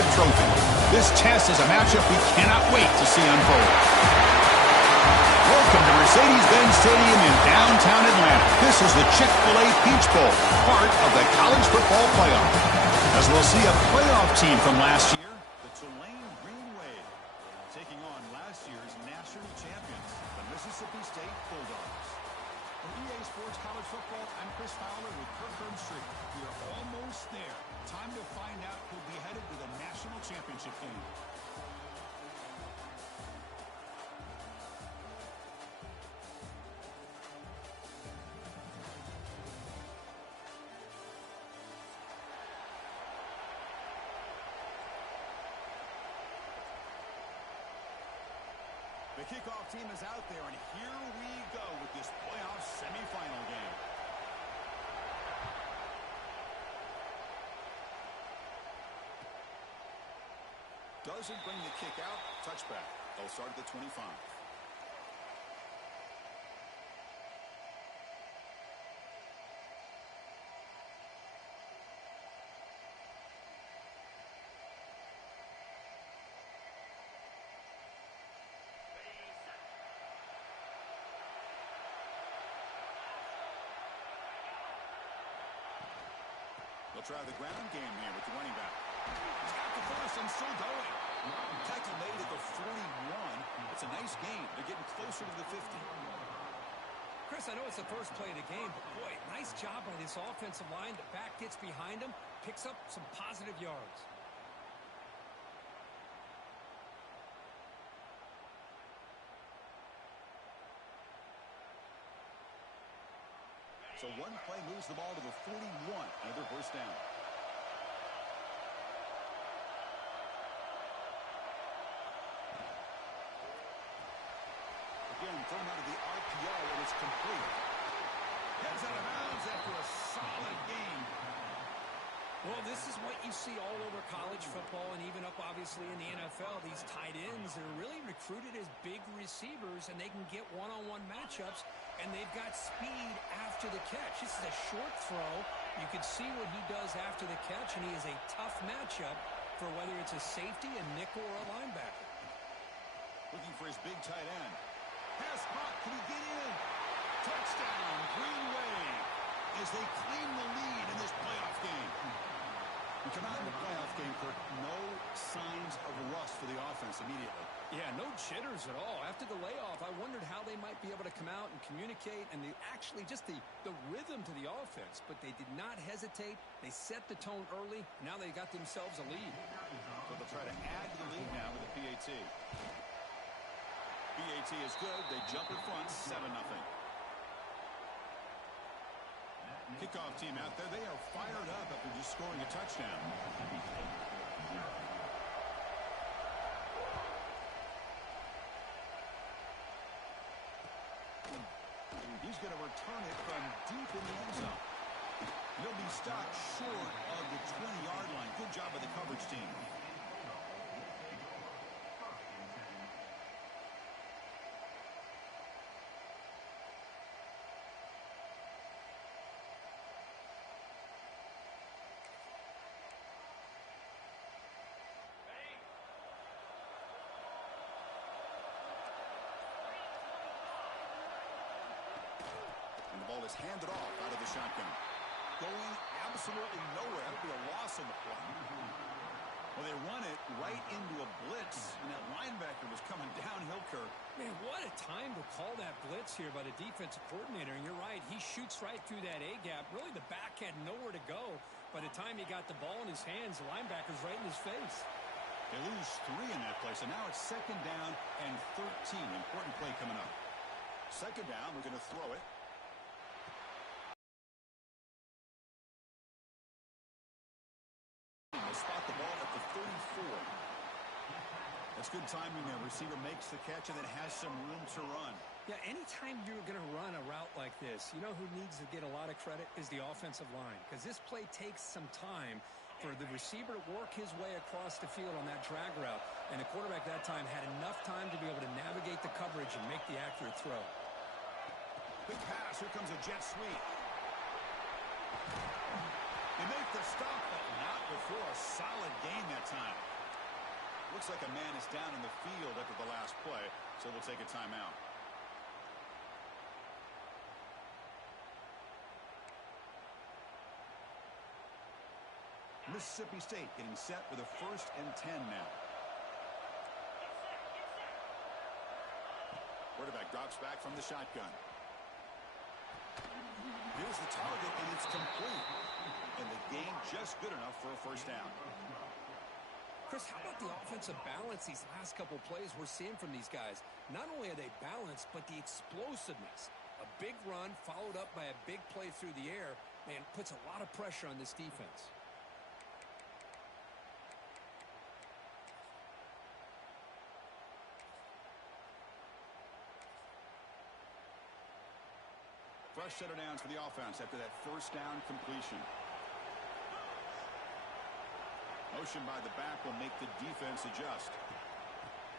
championship trophy. This test is a matchup we cannot wait to see unfold. Welcome to Mercedes-Benz Stadium in downtown Atlanta. This is the Chick-fil-A Peach Bowl, part of the college football playoff. As we'll see a playoff team from last year, the Tulane Green Wave, taking on last year's national champions, the Mississippi State Bulldogs. From EA Sports College Football, I'm Chris Fowler with Kirk Herbstreit. We are almost there. Time to find out who'll be headed to the national championship game. The kickoff team is out there, and here we go with this playoff semifinal game. Doesn't bring the kick out. Touchback. They'll start at the 25. They'll try the ground game here with the running back. He's got the first and still going. Tackle made at the 41. It's a nice game. They're getting closer to the 50. Chris, I know it's the first play of the game, but boy, nice job by this offensive line. The back gets behind him, picks up some positive yards. So one play moves the ball to the 41. Another first down. Again, thrown out of the RPO, and it's complete. Heads out of bounds after a solid game. Well, this is what you see all over college football and even up, obviously, in the NFL. These tight ends are really recruited as big receivers, and they can get one-on-one matchups, and they've got speed after the catch. This is a short throw. You can see what he does after the catch, and he is a tough matchup for whether it's a safety, a nickel, or a linebacker. Looking for his big tight end. Pass caught. Can he get in? Touchdown, Green Wave, as they claim the lead in this playoff game. We come out in the playoff game, Kirk, no signs of rust for the offense immediately. Yeah, no jitters at all. After the layoff, I wondered how they might be able to come out and communicate and actually just the rhythm to the offense. But they did not hesitate. They set the tone early. Now they got themselves a lead. So they'll try to add to the lead now with a PAT. PAT is good. They jump in front, 7-0. Kickoff team out there. They are fired up after just scoring a touchdown. He's going to return it from deep in the end zone. He'll be stopped short of the 20-yard line. Good job by the coverage team. And the ball is handed off out of the shotgun. Going absolutely nowhere. That'll be a loss on the play. Well, they run it right into a blitz, and that linebacker was coming downhill, Kirk. Man, what a time to call that blitz here by the defensive coordinator. And you're right, he shoots right through that A-gap. Really, the back had nowhere to go. By the time he got the ball in his hands, the linebacker's right in his face. They lose 3 in that play, so now it's 2nd down and 13. Important play coming up. 2nd down, we're going to throw it. They'll spot the ball at the 34. That's good timing there. Receiver makes the catch and then has some room to run. Yeah, anytime you're going to run a route like this, you know who needs to get a lot of credit is the offensive line, because this play takes some time for the receiver to work his way across the field on that drag route, and the quarterback that time had enough time to be able to navigate the coverage and make the accurate throw. Big pass. Here comes a jet sweep. They make the stop, but not before a solid gain that time. Looks like a man is down in the field after the last play, so we'll take a timeout. Mississippi State getting set with a 1st and 10 now. Quarterback drops back from the shotgun. Here's the target, and it's complete. And the game just good enough for a 1st down. Chris, how about the offensive balance these last couple plays we're seeing from these guys? Not only are they balanced, but the explosiveness. A big run followed up by a big play through the air, man, puts a lot of pressure on this defense. Fresh set of downs for the offense after that 1st down completion. Motion by the back will make the defense adjust.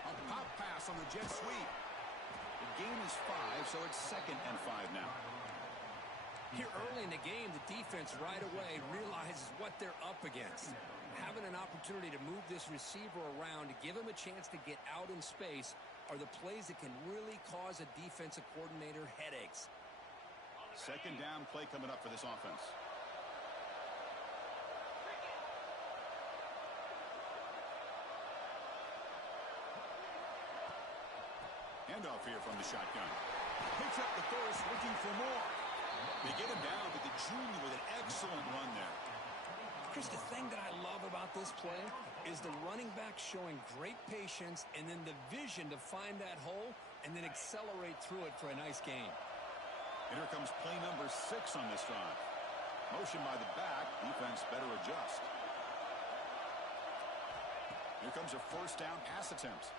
A pop pass on the jet sweep. The gain is 5, so it's 2nd and 5 now. Here early in the game, the defense right away realizes what they're up against. Having an opportunity to move this receiver around to give him a chance to get out in space are the plays that can really cause a defensive coordinator headaches. 2nd down play coming up for this offense. Handoff here from the shotgun. Picks up the first, looking for more. They get him down, but the junior with an excellent run there. Chris, the thing that I love about this play is the running back showing great patience and then the vision to find that hole and then accelerate through it for a nice gain. And here comes play number 6 on this drive. Motion by the back. Defense better adjust. Here comes a 1st down pass attempt.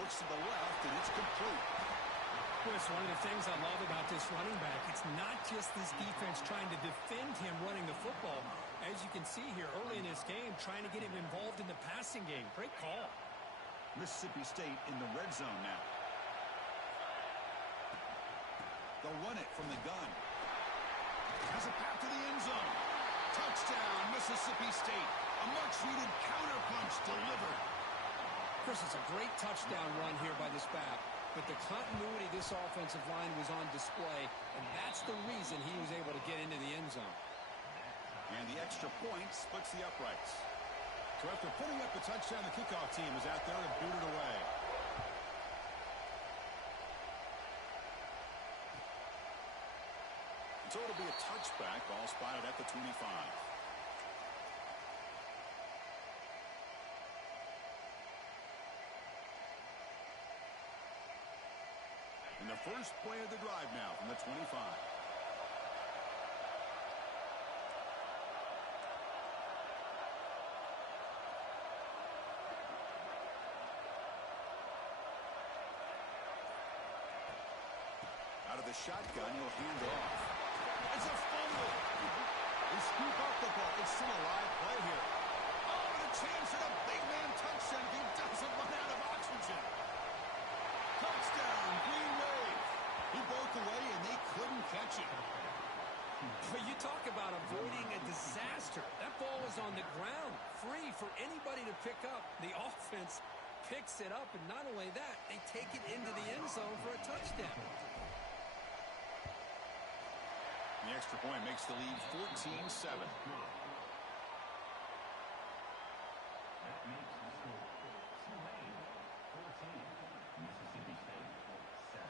Looks to the left, and it's complete. Chris, one of the things I love about this running back, it's not just this defense trying to defend him running the football. As you can see here early in this game, trying to get him involved in the passing game. Great call. Mississippi State in the red zone now. They'll run it from the gun. Has a path to the end zone. Touchdown, Mississippi State. A much-needed counterpunch delivered. Chris, it's a great touchdown run here by this back, but the continuity of this offensive line was on display, and that's the reason he was able to get into the end zone. And the extra point splits the uprights. So after putting up the touchdown, the kickoff team is out there and boot it away. So it'll be a touchback, ball spotted at the 25. And the first play of the drive now from the 25. Out of the shotgun, he'll hand off. It's a fumble. They scoop up the ball. It's still a live play here. Oh, and a chance at a big man touchdown. He doesn't run out of oxygen. Touchdown, Green Wave. He broke away, and they couldn't catch him. But you talk about avoiding a disaster. That ball was on the ground, free for anybody to pick up. The offense picks it up, and not only that, they take it into the end zone for a touchdown. The extra point makes the lead 14-7.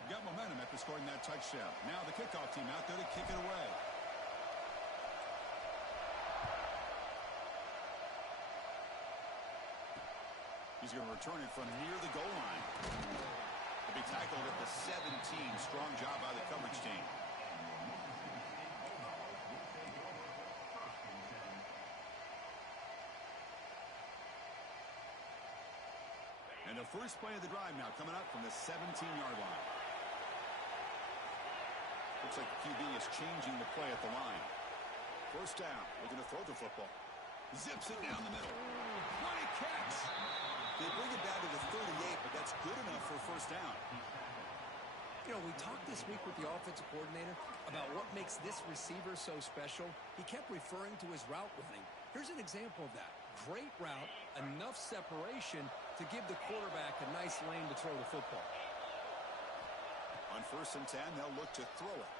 Got momentum after scoring that touchdown. Now the kickoff team out there to kick it away. He's going to return it from near the goal line. He'll be tackled at the 17. Strong job by the coverage team. And the first play of the drive now coming up from the 17-yard line. Looks like the QB is changing the play at the line. 1st down, looking to throw the football. Zips it down the middle. Great catch. They bring it down to the 38, but that's good enough for a 1st down. You know, we talked this week with the offensive coordinator about what makes this receiver so special. He kept referring to his route running. Here's an example of that. Great route, enough separation to give the quarterback a nice lane to throw the football. On 1st and 10, they'll look to throw it.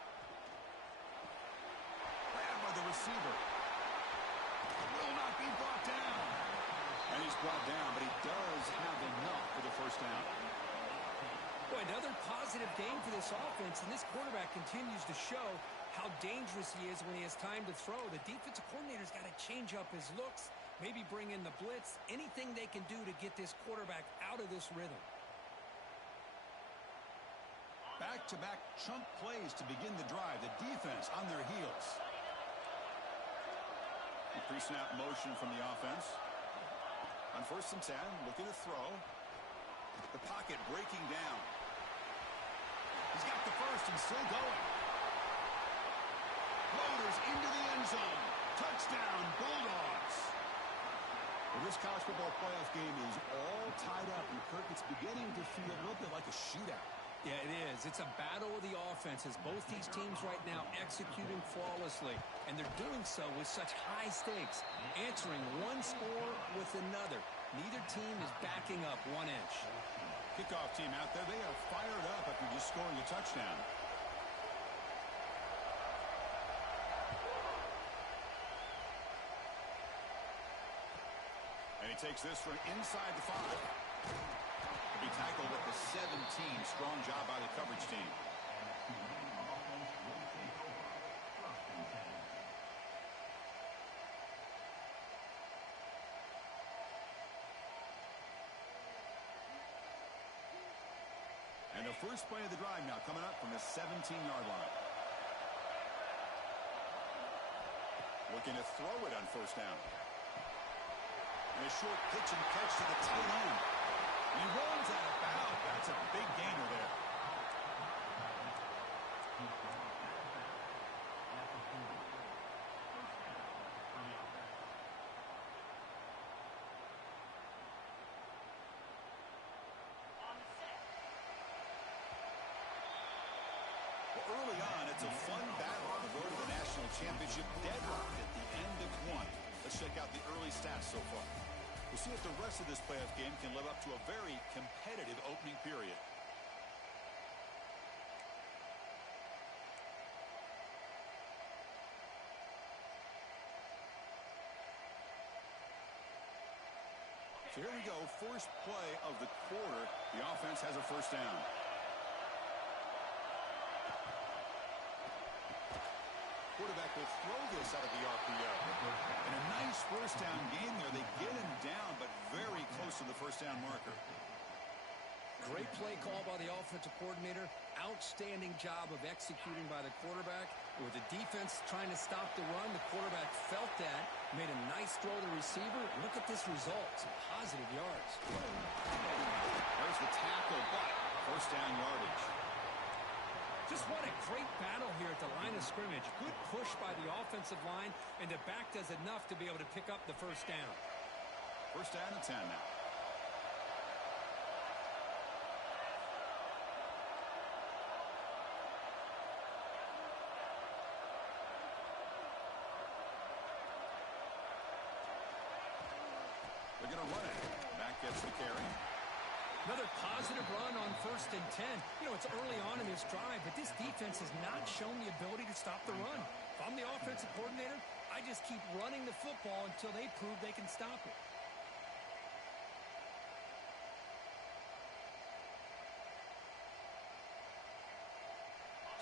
Grabbed by the receiver. Will not be brought down. And he's brought down, but he does have enough for the first down. Boy, another positive game for this offense, and this quarterback continues to show how dangerous he is when he has time to throw. The defensive coordinator's got to change up his looks, maybe bring in the blitz, anything they can do to get this quarterback out of this rhythm. Back-to-back chunk plays to begin the drive. The defense on their heels. The pre-snap motion from the offense. On 1st and 10, looking to throw. The pocket breaking down. He's got the first and still going. Loaders into the end zone. Touchdown, Bulldogs. Well, this college football playoff game is all tied up, and Kirk, it's beginning to feel a little bit like a shootout. Yeah, it is. It's a battle of the offenses. Both these teams right now executing flawlessly, and they're doing so with such high stakes, answering one score with another. Neither team is backing up 1 inch. Kickoff team out there, they are fired up after just scoring a touchdown. And he takes this from inside the 5. To be tackled at the 17. Strong job by the coverage team. And the first play of the drive now coming up from the 17-yard line. Looking to throw it on 1st down. And a short pitch and catch to the tight end. He runs out of bounds. That's a big gainer there. Well, early on, it's a fun battle on the road to the national championship, deadlocked at the end of 1. Let's check out the early stats so far. We'll see if the rest of this playoff game can live up to a very competitive opening period. So here we go, first play of the quarter. The offense has a 1st down. Quarterback will throw this out of the RPO. And a nice 1st down game there. They get him down, but very close to the 1st down marker. Great play call by the offensive coordinator. Outstanding job of executing by the quarterback. With the defense trying to stop the run, the quarterback felt that, made a nice throw to the receiver. Look at this result. Some positive yards. There's the tackle, but 1st down yardage. Just what a great battle here at the line of scrimmage. Good push by the offensive line, and the back does enough to be able to pick up the 1st down. 1st down and 10 now. They're going to run it. Back gets the carry. Another positive run on 1st and 10. You know, it's early on in this drive, but this defense has not shown the ability to stop the run. If I'm the offensive coordinator, I just keep running the football until they prove they can stop it.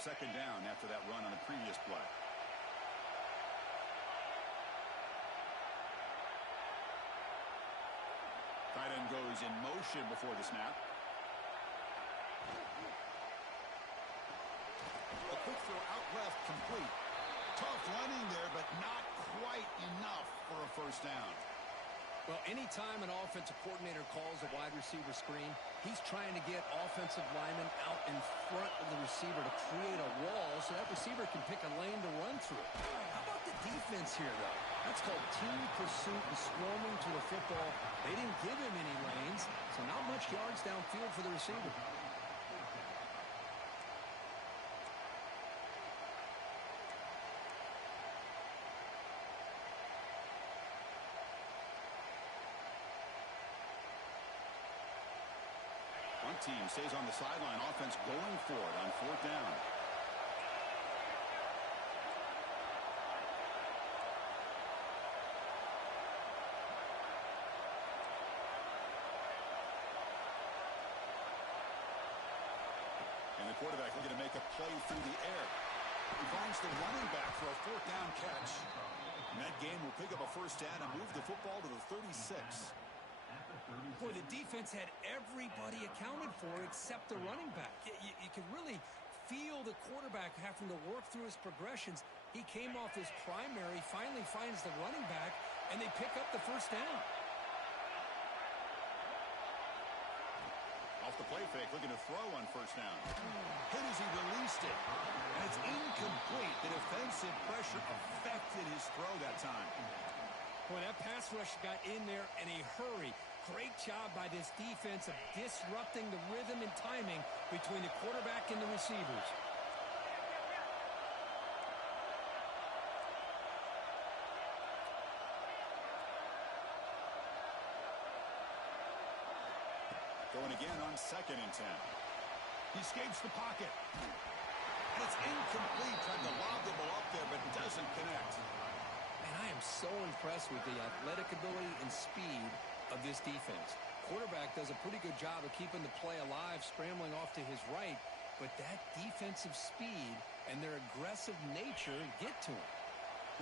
Second down after that run on the previous play. Tight end goes in motion before the snap. A quick throw out left, complete. Tough running there, but not quite enough for a 1st down. Well, anytime an offensive coordinator calls a wide receiver screen, he's trying to get offensive linemen out in front of the receiver to create a wall so that receiver can pick a lane to run through. How about the defense here, though? That's called team pursuit and swarming to the football. They didn't give him any lanes, so not much yards downfield for the receiver. team stays on the sideline. Offense going for it on 4th down. And the quarterback looking to make a play through the air. He finds the running back for a 4th down catch. And that game will pick up a 1st down and move the football to the 36. Boy, the defense had everybody accounted for except the running back. You can really feel the quarterback having to work through his progressions. He came off his primary, finally finds the running back, and they pick up the 1st down. Off the play fake, looking to throw on 1st down. Hit as he released it. And it's incomplete. The defensive pressure affected his throw that time. Boy, that pass rush got in there in a hurry. Great job by this defense of disrupting the rhythm and timing between the quarterback and the receivers. Going again on 2nd and 10. He escapes the pocket. And it's incomplete. Tried to lob the ball up there, but doesn't connect. And I am so impressed with the athletic ability and speed of this defense. Quarterback does a pretty good job of keeping the play alive, scrambling off to his right, but that defensive speed and their aggressive nature get to him.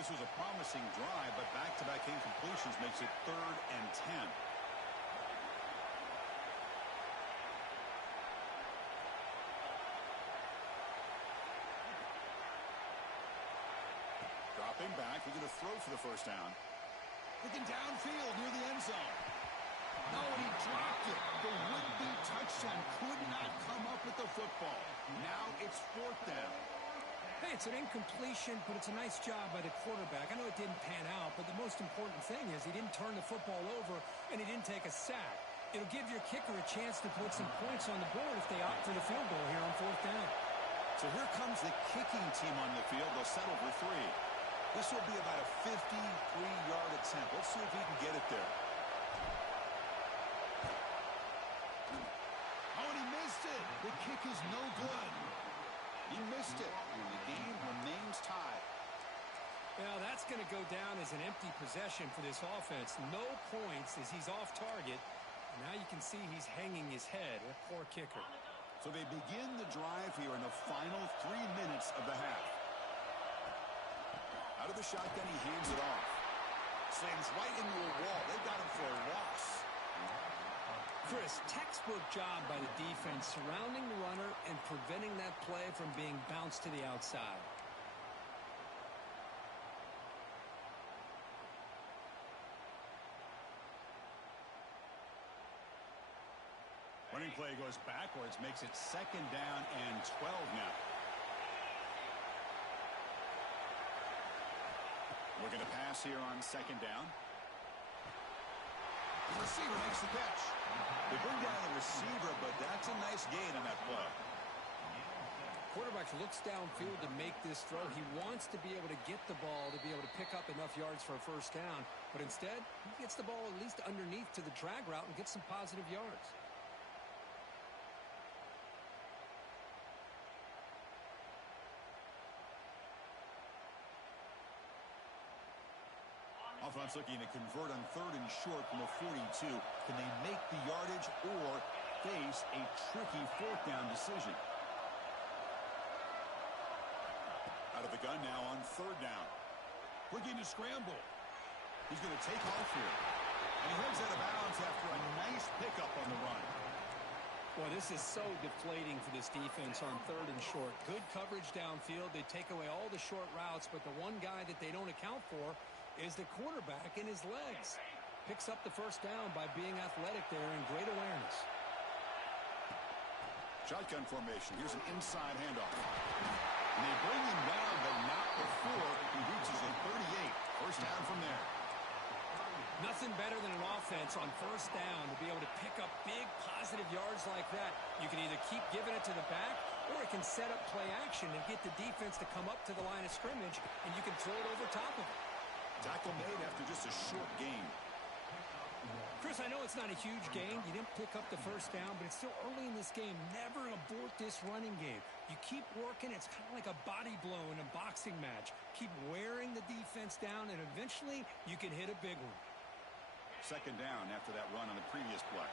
This was a promising drive, but back-to-back incompletions makes it 3rd and 10. Dropping back, we're going to throw for the 1st down. Looking downfield near the end zone. No, and he dropped it. The would-be touchdown could not come up with the football. Now it's 4th down. Hey, it's an incompletion, but it's a nice job by the quarterback. I know it didn't pan out, but the most important thing is he didn't turn the football over, and he didn't take a sack. It'll give your kicker a chance to put some points on the board if they opt for the field goal here on 4th down. So here comes the kicking team on the field. They'll settle for 3. This will be about a 53-yard attempt. Let's see if he can get it there. Oh, and he missed it. The kick is no good. He missed it, and the game remains tied. Well, that's going to go down as an empty possession for this offense. No points as he's off target. And now you can see he's hanging his head. A poor kicker. So they begin the drive here in the final 3 minutes of the half. Out of the shotgun, he hands it off. Slams right into a wall. They've got him for a loss. Chris, textbook job by the defense surrounding the runner and preventing that play from being bounced to the outside. Running play goes backwards, makes it 2nd down and 12 now. We're going to pass here on 2nd down. The receiver makes the catch. They bring down the receiver, but that's a nice gain on that play. Quarterback looks downfield to make this throw. He wants to be able to get the ball to be able to pick up enough yards for a 1st down, but instead, he gets the ball at least underneath to the drag route and gets some positive yards. Offense looking to convert on 3rd and short from the 42. Can they make the yardage or face a tricky 4th down decision? Out of the gun now on 3rd down. Looking to scramble. He's going to take off here. And he heads out of bounds after a nice pickup on the run. Boy, this is so deflating for this defense on 3rd and short. Good coverage downfield. They take away all the short routes, but the one guy that they don't account for is the quarterback in his legs. Picks up the 1st down by being athletic there and great awareness. Shotgun formation. Here's an inside handoff. And they bring him down, but not before he reaches a 38. 1st down from there. Nothing better than an offense on 1st down to be able to pick up big positive yards like that. You can either keep giving it to the back, or it can set up play action and get the defense to come up to the line of scrimmage, and you can throw it over top of it. Tackle made after just a short gain. Chris, Chris, I know it's not a huge gain. You didn't pick up the first down, but it's still early in this game. Never abort this running game. You keep working. It's kind of like a body blow in a boxing match. Keep wearing the defense down, and eventually you can hit a big one. Second down after that run on the previous play.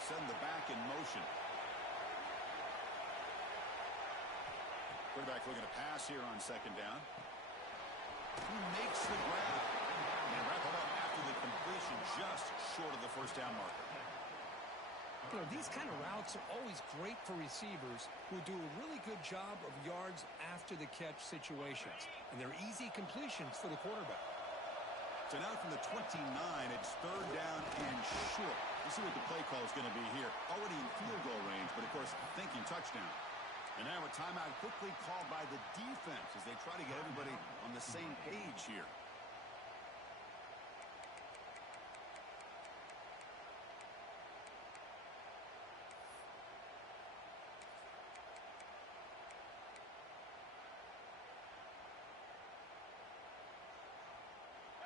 Send the back in motion. Quarterback looking to pass here on second down. He makes the grab. And wrap it up after the completion, just short of the first down marker. You know, these kind of routes are always great for receivers who do a really good job of yards after the catch situations. And they're easy completions for the quarterback. So now from the 29, it's third down and short. You see what the play call is going to be here. Already in field goal range, but of course thinking touchdown. And now a timeout quickly called by the defense as they try to get everybody on the same page here.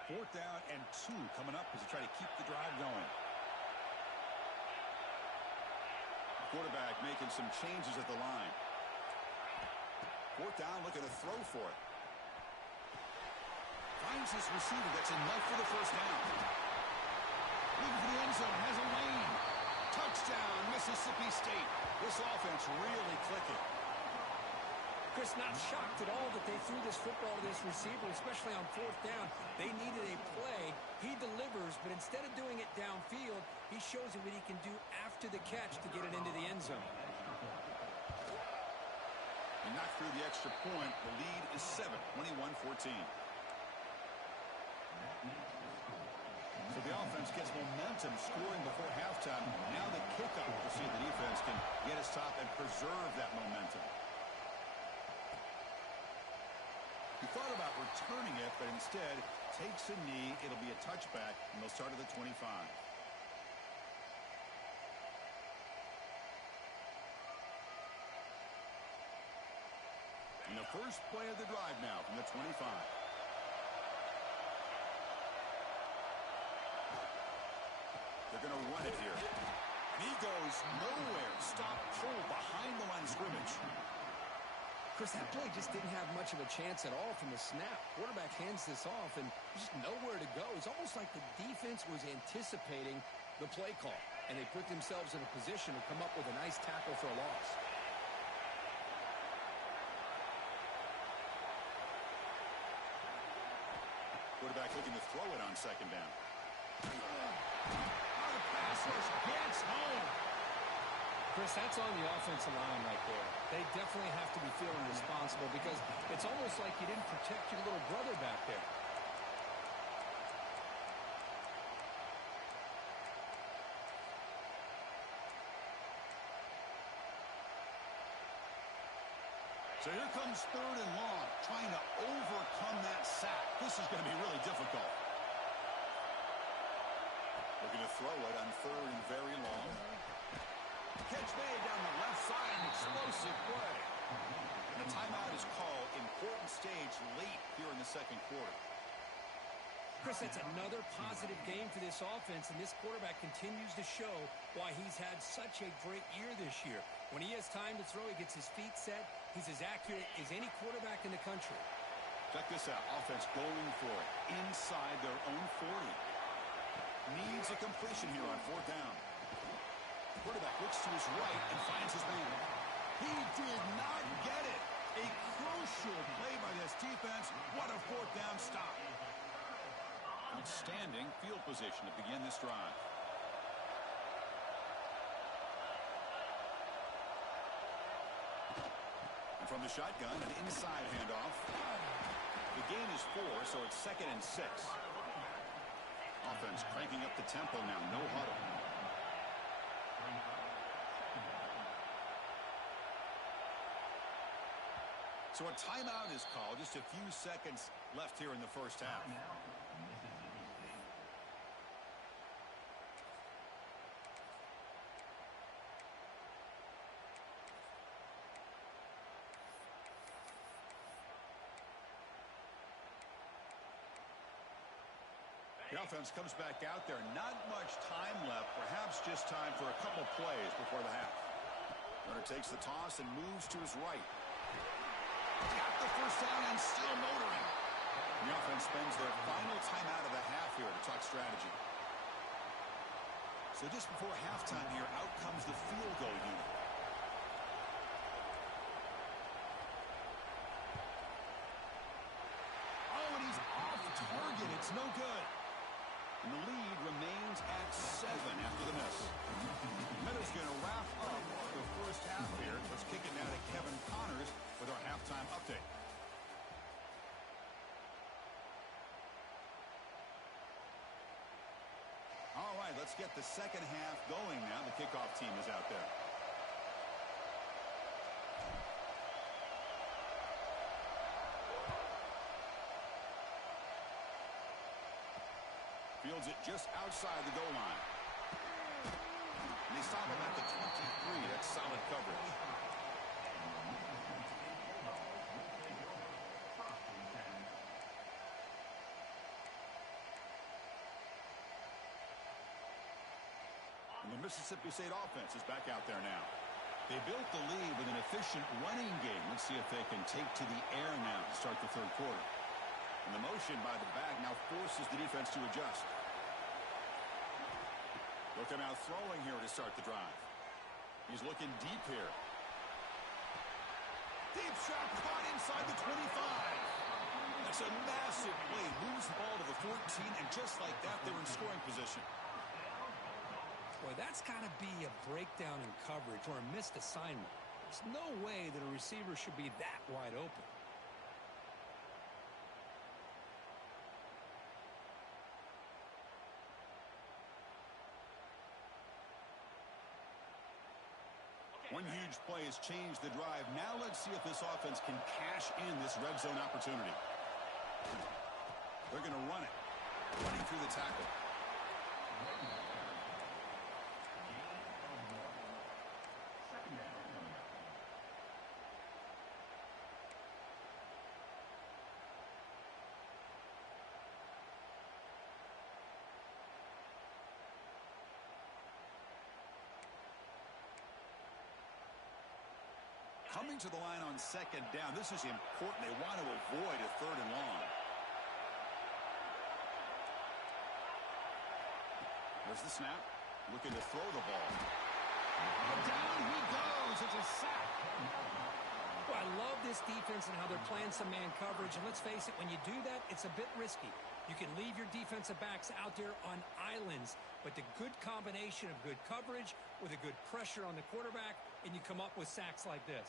Fourth down and 2 coming up as they try to keep the drive going. Quarterback making some changes at the line. Fourth down, looking to throw for it. Finds his receiver, gets enough for the first down. Looking for the end zone, has a lane. Touchdown, Mississippi State. This offense really clicking. Chris, not shocked at all that they threw this football to this receiver, especially on fourth down. They needed a play. He delivers, but instead of doing it downfield, he shows you what he can do after the catch to get it into the end zone. And not through the extra point. The lead is 7, 21-14. So the offense gets momentum scoring before halftime. Now the kickoff. We'll see if the defense can get a stop and preserve that momentum. He thought about returning it, but instead takes a knee. It'll be a touchback, and they'll start at the 25. And the first play of the drive now from the 25. They're going to run it here. And he goes nowhere. Stop pull behind the line of scrimmage. Chris, that play just didn't have much of a chance at all from the snap. Quarterback hands this off, and there's just nowhere to go. It's almost like the defense was anticipating the play call, and they put themselves in a position to come up with a nice tackle for a loss. Quarterback looking to throw it on second down. How the pass rush gets home. Chris, that's on the offensive line right there. They definitely have to be feeling responsible because it's almost like you didn't protect your little brother back there. So here comes third and long, trying to overcome that sack. This is going to be really difficult. Looking to throw it on third and very long. Catch made down the left side, an explosive play. And a timeout is called. Important stage late here in the second quarter. Chris, that's another positive game for this offense, and this quarterback continues to show why he's had such a great year this year. When he has time to throw, he gets his feet set. He's as accurate as any quarterback in the country. Check this out. Offense going for it inside their own 40. Needs a completion here on fourth down. Quarterback looks to his right and finds his man. He did not get it. A crucial play by this defense. What a fourth down stop. Outstanding field position to begin this drive. And from the shotgun, an inside handoff. The gain is 4, so it's 2nd and 6. Offense cranking up the tempo now. No huddle. So a timeout is called. Just a few seconds left here in the first half. The offense comes back out there. Not much time left. Perhaps just time for a couple plays before the half. Runner takes the toss and moves to his right. Got the first down and still motoring. The offense spends their final timeout of the half here to talk strategy. So just before halftime here, out comes the field goal unit. Oh, and he's off target. It's no good. And the lead remains at 7 after the miss. Meadow's going to wrap up the first half here. Let's kick it now to Kevin Connors with our halftime update. All right, let's get the second half going now. The kickoff team is out there. Fields it just outside the goal line. And they stop him at the 23. That's solid coverage. And the Mississippi State offense is back out there now. They built the lead with an efficient running game. Let's see if they can take to the air now to start the third quarter. And the motion by the back now forces the defense to adjust. Looking out throwing here to start the drive. He's looking deep here. Deep shot caught inside the 25. That's a massive play. Moves the ball to the 14, and just like that, they're in scoring position. Boy, that's got to be a breakdown in coverage or a missed assignment. There's no way that a receiver should be that wide open. One huge play has changed the drive. Now let's see if this offense can cash in this red zone opportunity. They're going to run it. Running through the tackle. Coming to the line on second down. This is important. They want to avoid a third and long. There's the snap. Looking to throw the ball. Down he goes. It's a sack. Well, I love this defense and how they're playing some man coverage. And let's face it, when you do that, it's a bit risky. You can leave your defensive backs out there on islands, but the good combination of good coverage with a good pressure on the quarterback, and you come up with sacks like this.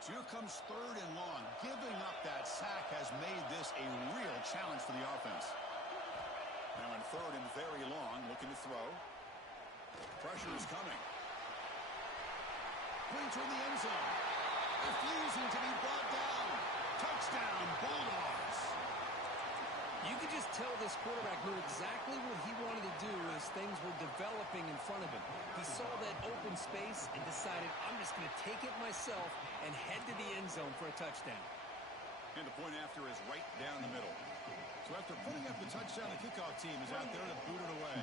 So here comes third and long. Giving up that sack has made this a real challenge for the offense. Now in third and very long, looking to throw. Pressure is coming. Going toward the end zone. Refusing to be brought down. Touchdown, Bulldogs. You could just tell this quarterback knew exactly what he wanted to do as things were developing in front of him. He saw that open space and decided, I'm just going to take it myself and head to the end zone for a touchdown. And the point after is right down the middle. So after putting up the touchdown, the kickoff team is out there to boot it away.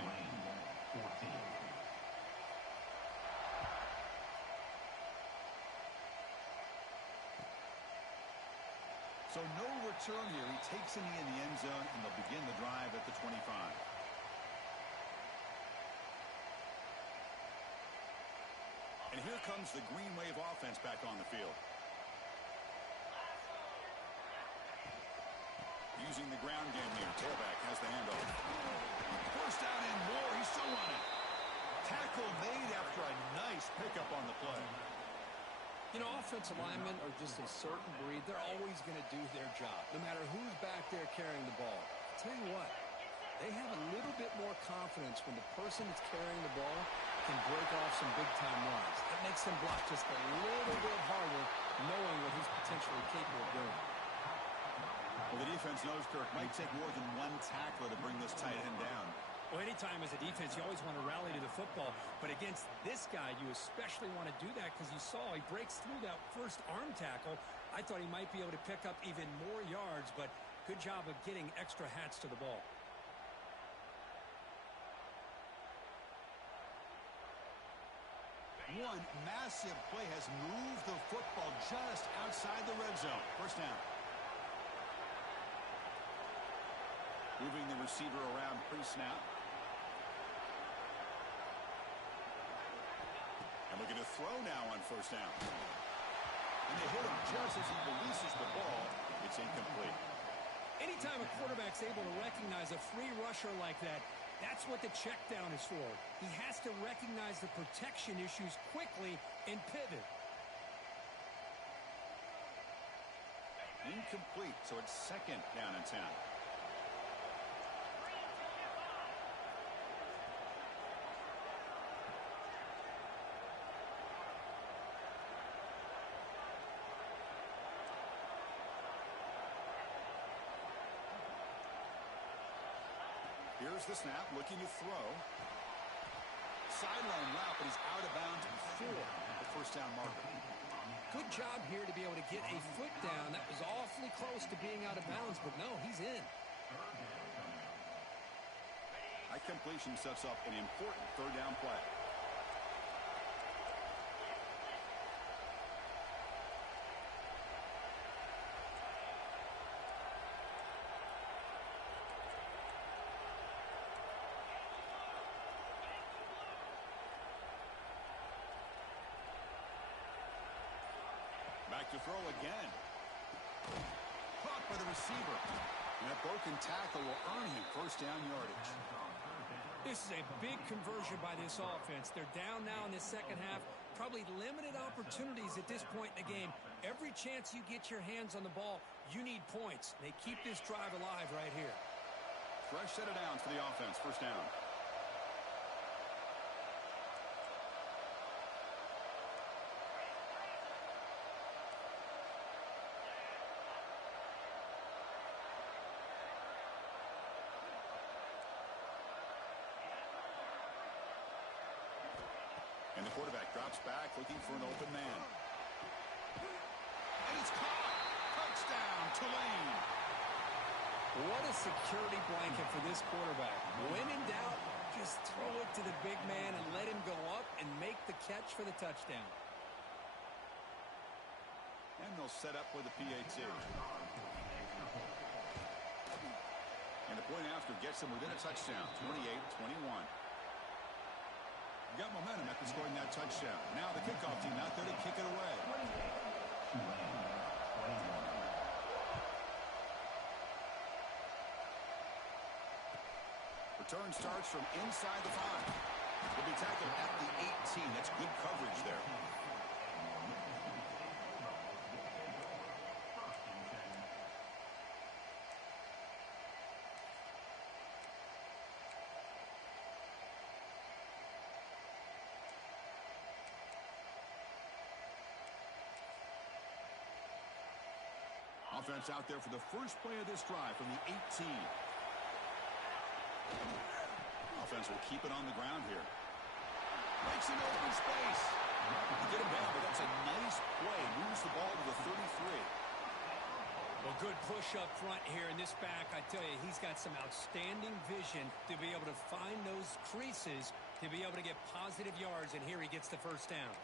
So no return here. He takes it in the end zone, and they'll begin the drive at the 25. And here comes the Green Wave offense back on the field. Using the ground game here. Tailback has the handoff. First down and more. He's still running. Tackle made after a nice pickup on the play. You know, offensive linemen are just a certain breed. They're always going to do their job, no matter who's back there carrying the ball. I'll tell you what, they have a little bit more confidence when the person that's carrying the ball can break off some big-time runs. That makes them block just a little bit harder, knowing what he's potentially capable of doing. Well, the defense knows, Kirk, might take more than one tackler to bring this tight end down. Well, anytime as a defense, you always want to rally to the football. But against this guy, you especially want to do that because you saw he breaks through that first arm tackle. I thought he might be able to pick up even more yards, but good job of getting extra hats to the ball. One massive play has moved the football just outside the red zone. First down. Moving the receiver around pre-snap. And looking to throw now on first down. And they hit him just as he releases the ball. It's incomplete. Anytime a quarterback's able to recognize a free rusher like that, that's what the check down is for. He has to recognize the protection issues quickly and pivot. Incomplete, so it's second down and 10. Here's the snap, looking to throw. Sideline route, but he's out of bounds before the first down marker. Good job here to be able to get a foot down. That was awfully close to being out of bounds, but no, he's in. That completion sets up an important third down play. Back to throw again. Caught by the receiver. And that broken tackle will earn him first down yardage. This is a big conversion by this offense. They're down now in the second half. Probably limited opportunities at this point in the game. Every chance you get your hands on the ball, you need points. They keep this drive alive right here. Fresh set of downs for the offense. First down. And the quarterback drops back, looking for an open man. And he's caught. Touchdown, Tulane. What a security blanket for this quarterback. When in doubt, just throw it to the big man and let him go up and make the catch for the touchdown. And they'll set up with a PAT. And the point after gets them within a touchdown, 28-21. Got momentum after scoring that touchdown. Now the kickoff team out there to kick it away. Return starts from inside the 5. Will be tackled at the 18. That's good coverage there. Offense out there for the first play of this drive from the 18. Offense will keep it on the ground here. Makes an open space. You get him down, but that's a nice play. Moves the ball to the 33. Well, good push up front here in this back. I tell you, he's got some outstanding vision to be able to find those creases, to be able to get positive yards, and here he gets the first down.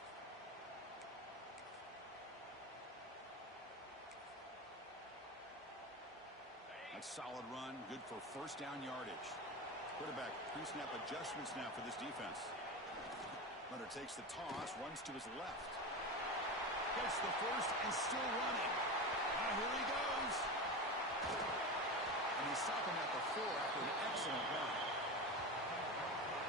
Solid run, good for first down yardage. Quarterback pre-snap adjustment snap for this defense. Runner takes the toss, runs to his left. Gets the first and still running. Now here he goes. And they stop him at the 4 after an excellent run.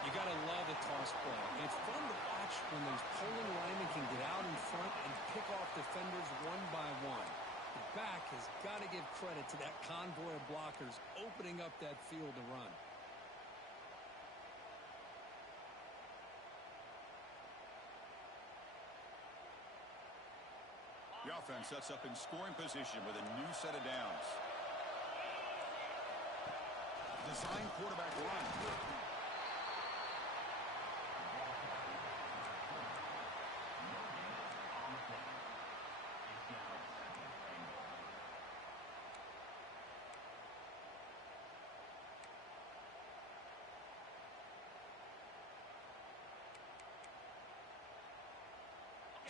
You got to love a toss play. It's fun to watch when those pulling linemen can get out in front and pick off defenders one by one. The back has got to give credit to that convoy of blockers opening up that field to run. The offense sets up in scoring position with a new set of downs. Design quarterback run.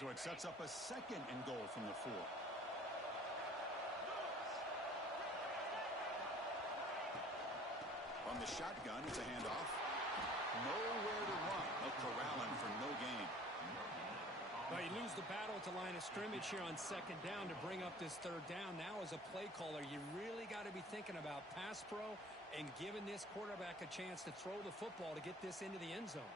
So it sets up a 2nd and goal from the 4. From the shotgun, it's a handoff. Nowhere to run. They'll corral him for no gain. Well, you lose the battle at the line of scrimmage here on 2nd down to bring up this 3rd down. Now, as a play caller, you really got to be thinking about pass pro and giving this quarterback a chance to throw the football to get this into the end zone.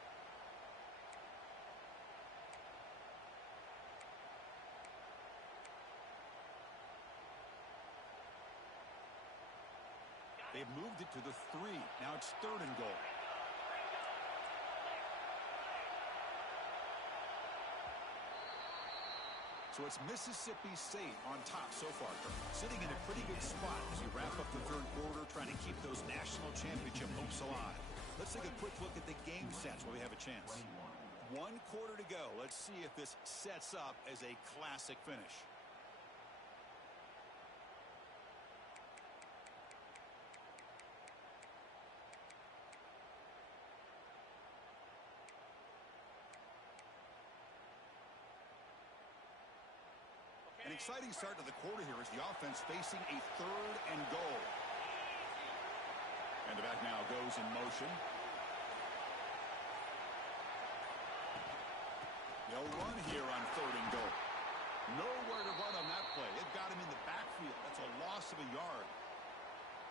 They've moved it to the 3. Now it's 3rd and goal. So it's Mississippi State on top so far, sitting in a pretty good spot as you wrap up the 3rd quarter, trying to keep those national championship hopes alive. Let's take a quick look at the game sets while we have a chance. 1 quarter to go. Let's see if this sets up as a classic finish. An exciting start to the quarter here as the offense facing a 3rd and goal. And the back now goes in motion. They'll run here on 3rd and goal. Nowhere to run on that play. It got him in the backfield. That's a loss of a yard.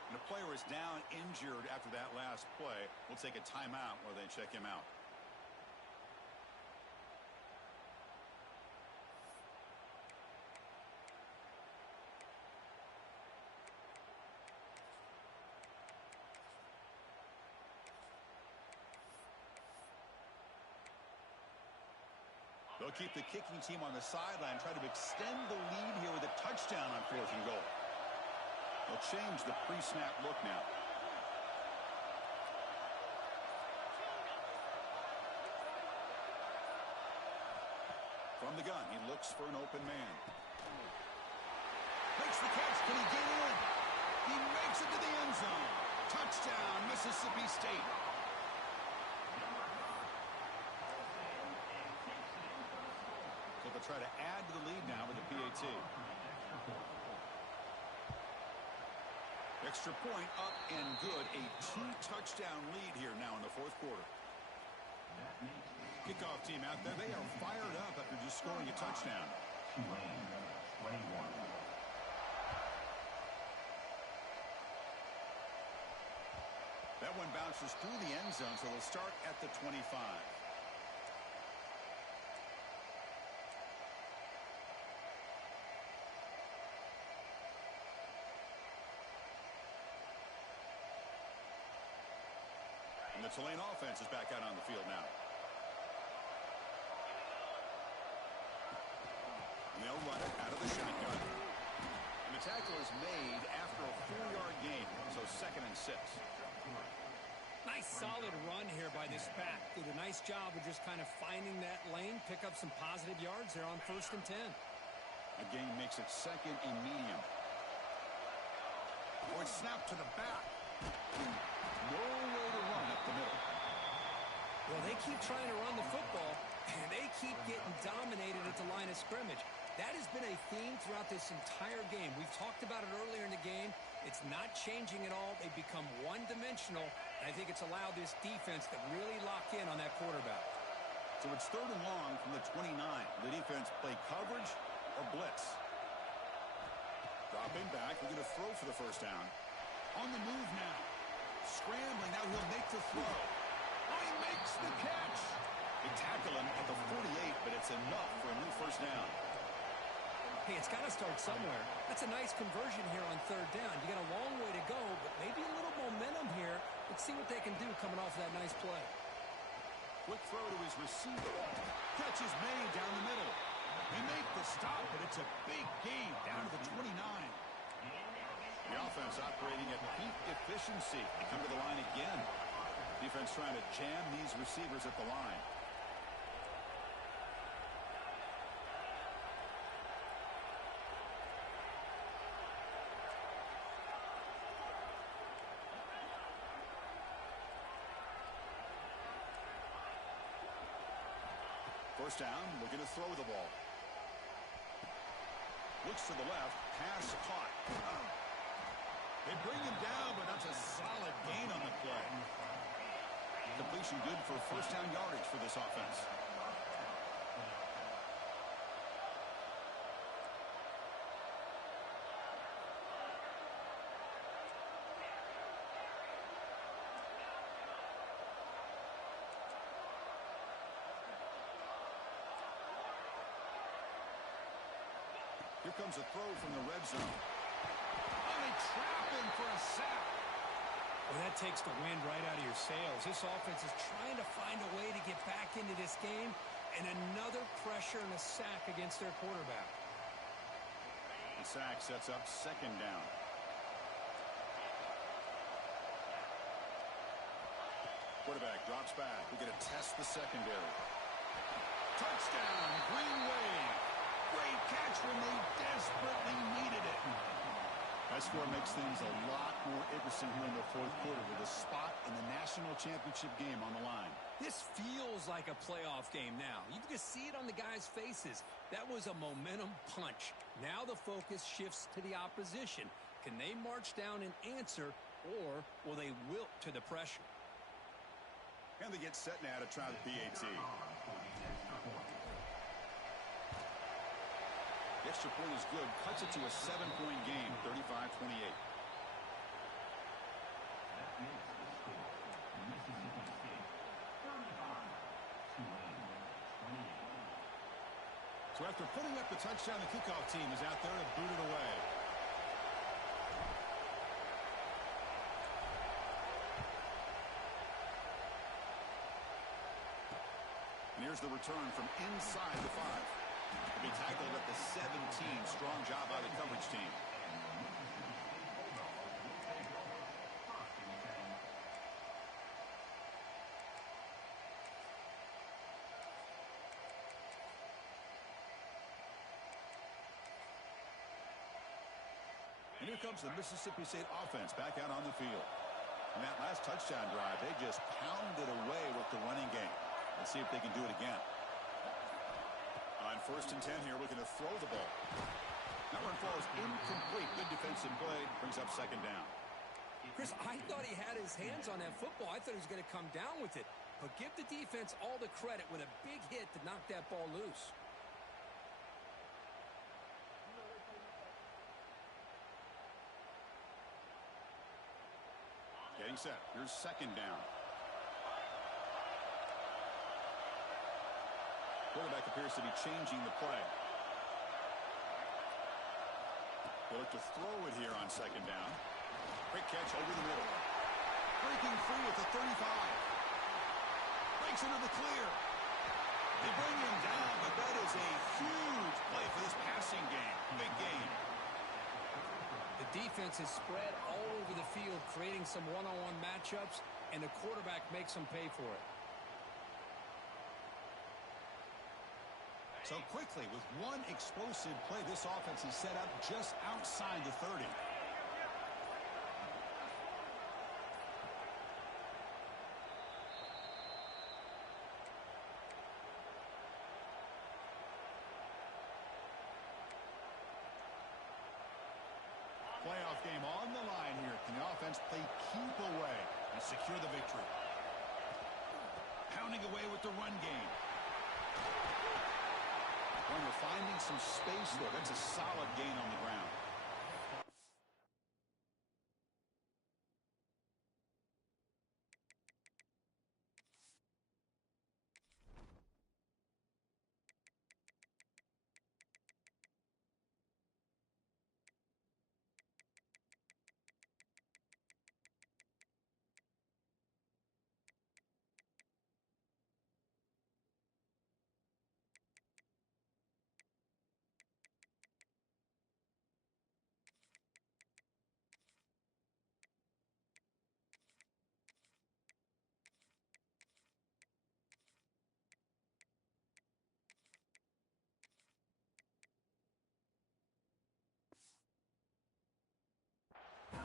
And the player is down injured after that last play. We'll take a timeout while they check him out. They'll keep the kicking team on the sideline, try to extend the lead here with a touchdown on 4th and goal. They'll change the pre-snap look now. From the gun, he looks for an open man. Makes the catch. Can he get in? He makes it to the end zone. Touchdown, Mississippi State. So they'll try to add to the lead now with a PAT. Extra point up and good. A 2-touchdown lead here now in the 4th quarter. Kickoff team out there. They are fired up after just scoring a touchdown. Tulane, 21. That one bounces through the end zone, so they'll start at the 25. And the Tulane offense is back out on the field now. And they'll run it out of the shotgun. And the tackle is made after a 4-yard gain, so 2nd and 6. Nice solid run here by this back. Did a nice job of just kind of finding that lane, pick up some positive yards there on 1st and 10. Again, makes it 2nd and medium. Or it's snapped to the back. No way to run up the middle. Well, they keep trying to run the football, and they keep getting dominated at the line of scrimmage. That has been a theme throughout this entire game. We've talked about it earlier in the game. It's not changing at all. They've become one-dimensional, and I think it's allowed this defense to really lock in on that quarterback. So it's 3rd and long from the 29. The defense play coverage or blitz. Dropping back. We're going to throw for the 1st down. On the move now. Scrambling. Now he'll make the throw. Oh, he makes the catch. They tackle him at the 48, but it's enough for a new 1st down. Hey, it's got to start somewhere. That's a nice conversion here on 3rd down. You got a long way to go, but maybe a little momentum here. Let's see what they can do coming off that nice play. Quick throw to his receiver. Catch is made down the middle. They make the stop, but it's a big gain down to the 29. The offense operating at peak efficiency. They come to the line again. Defense trying to jam these receivers at the line. First down, looking to throw the ball. Looks to the left, pass caught. They bring him down, but that's a solid gain on the play. Completion good for first down yardage for this offense. Here comes a throw from the red zone. Oh, they trap him for a sack. Well, that takes the wind right out of your sails. This offense is trying to find a way to get back into this game, and another pressure and a sack against their quarterback. The sack sets up second down. Quarterback drops back. We're going to test the secondary. Touchdown, Green Wave. Great catch when they desperately needed it. That score makes things a lot more interesting here in the fourth quarter with a spot in the national championship game on the line. This feels like a playoff game now. You can just see it on the guys' faces. That was a momentum punch. Now the focus shifts to the opposition. Can they march down and answer, or will they wilt to the pressure? And they get set now to try the PAT. The extra point is good. Cuts it to a 7-point game, 35-28. So after putting up the touchdown, the kickoff team is out there to boot it away. And here's the return from inside the 5. To be tackled at the 17. Strong job by the coverage team. And here comes the Mississippi State offense back out on the field. In that last touchdown drive, they just pounded away with the running game. Let's see if they can do it again. On first and 10 here, looking to throw the ball. That one falls incomplete. Good defensive play. Brings up second down. Chris, I thought he had his hands on that football. I thought he was going to come down with it. But give the defense all the credit with a big hit to knock that ball loose. Getting set. Here's second down. Quarterback appears to be changing the play. They look to throw it here on second down. Quick catch over the middle. Breaking free with the 35. Breaks into the clear. They bring him down, but that is a huge play for this passing game. Big game. The defense is spread all over the field, creating some one-on-one matchups, and the quarterback makes them pay for it. So quickly, with one explosive play, this offense is set up just outside the 30. Playoff game on the line here. Can the offense play keep away and secure the victory? Pounding away with the run game. And we're finding some space there. That's a solid gain on the ground.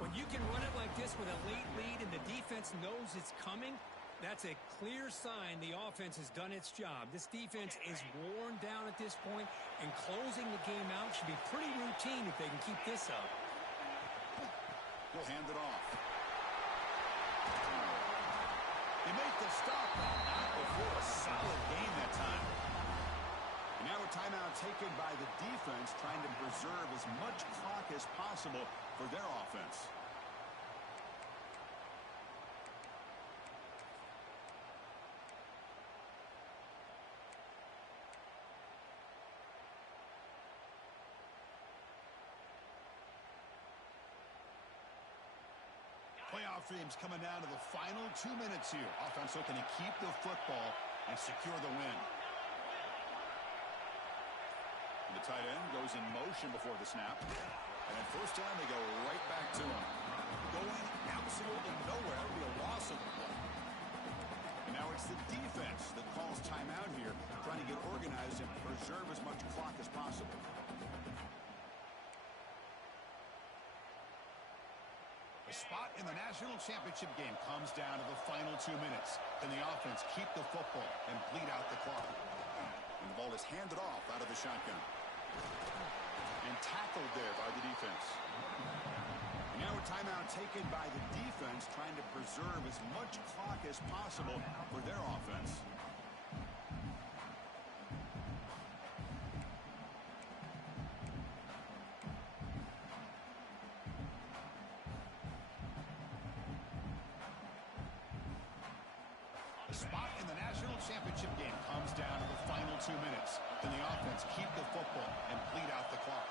When you can run it like this with a late lead and the defense knows it's coming, That's a clear sign the offense has done its job. This defense is worn down at this point, and closing the game out should be pretty routine if they can keep this up. He'll hand it off. They make the stop, but not before a solid gain that time. And now a timeout taken by the defense, trying to preserve as much clock as possible for their offense. Playoff dreams coming down to the final 2 minutes here. Offense looking to keep the football and secure the win. And the tight end goes in motion before the snap. And at first down, they go right back to him. Going absolutely nowhere. That would be a loss of the play. And now it's the defense that calls timeout here, trying to get organized and preserve as much clock as possible. The spot in the national championship game comes down to the final 2 minutes. Can the offense keep the football and bleed out the clock? And the ball is handed off out of the shotgun. And tackled there by the defense. And now a timeout taken by the defense, trying to preserve as much clock as possible for their offense. Championship game comes down to the final 2 minutes. Can the offense keep the football and bleed out the clock?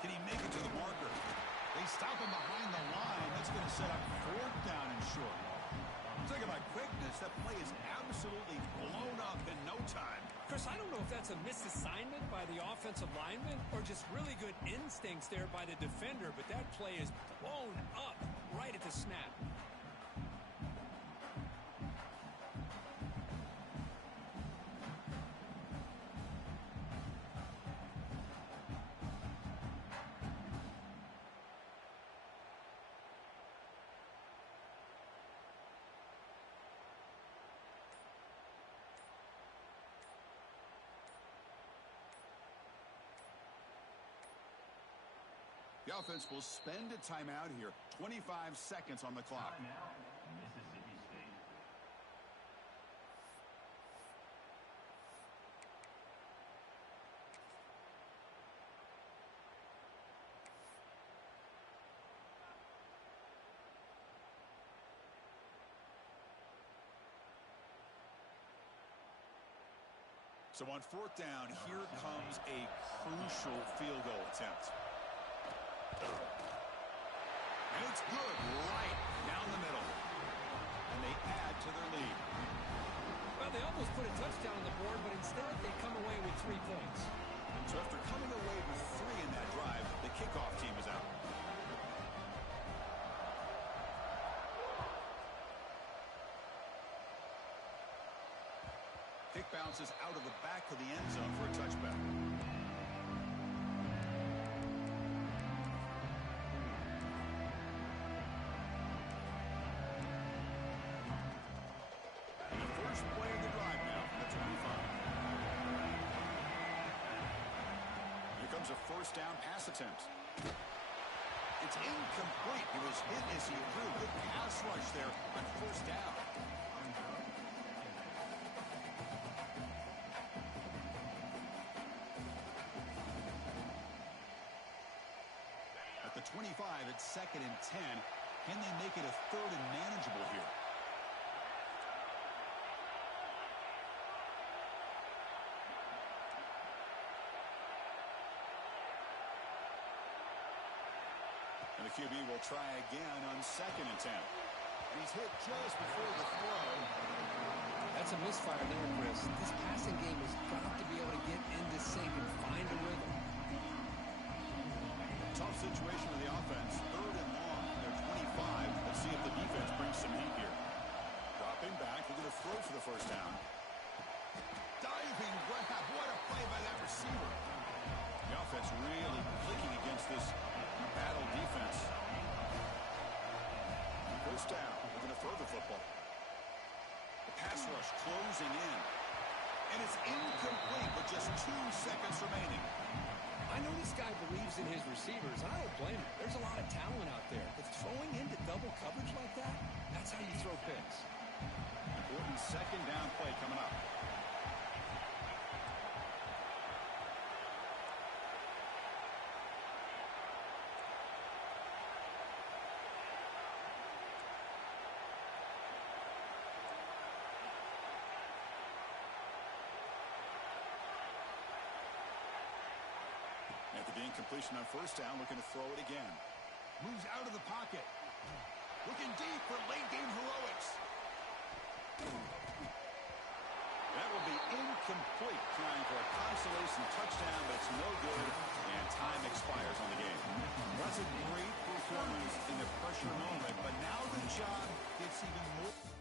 Can he make it to the marker? They stop him behind the line. That's going to set up 4th down and short. Talk about quickness. That play is absolutely blown up in no time. Chris, I don't know if that's a misassignment by the offensive lineman or just really good instincts there by the defender, but that play is blown up right at the snap. The offense will spend a timeout here. 25 seconds on the clock. Timeout, Mississippi State. So on 4th down, here comes a crucial field goal attempt. And it's good right down the middle. And they add to their lead. Well, they almost put a touchdown on the board, but instead they come away with 3 points. So after coming away with 3 in that drive, the kickoff team is out. Kick bounces out of the back of the end zone for a touchback. A 1st down pass attempt. It's incomplete. He was hit as he threw. Good pass rush there on 1st down. At the 25, it's 2nd and 10. Can they make it a 3rd and manageable here? And the QB will try again on 2nd and 10. And he's hit just before the throw. That's a misfire there, Chris. This passing game has got to be able to get into sync and find a rhythm. Tough situation for the offense. 3rd and long. They're 25. Let's see if the defense brings some heat here. Dropping back. They're going to throw for the 1st down. Diving grab. What a play by that receiver. The offense really clicking against this battle defense. First down. Looking to throw the football. The pass rush closing in. And it's incomplete with just 2 seconds remaining. I know this guy believes in his receivers. I don't blame him. There's a lot of talent out there. But throwing into double coverage like that, that's how you throw picks. Important second down play coming up. After the incompletion on first down, looking to throw it again. Moves out of the pocket. Looking deep for late game heroics. That will be incomplete, trying for a consolation touchdown, but it's no good, and time expires on the game. That's a great performance in the pressure moment, but now the job gets even more.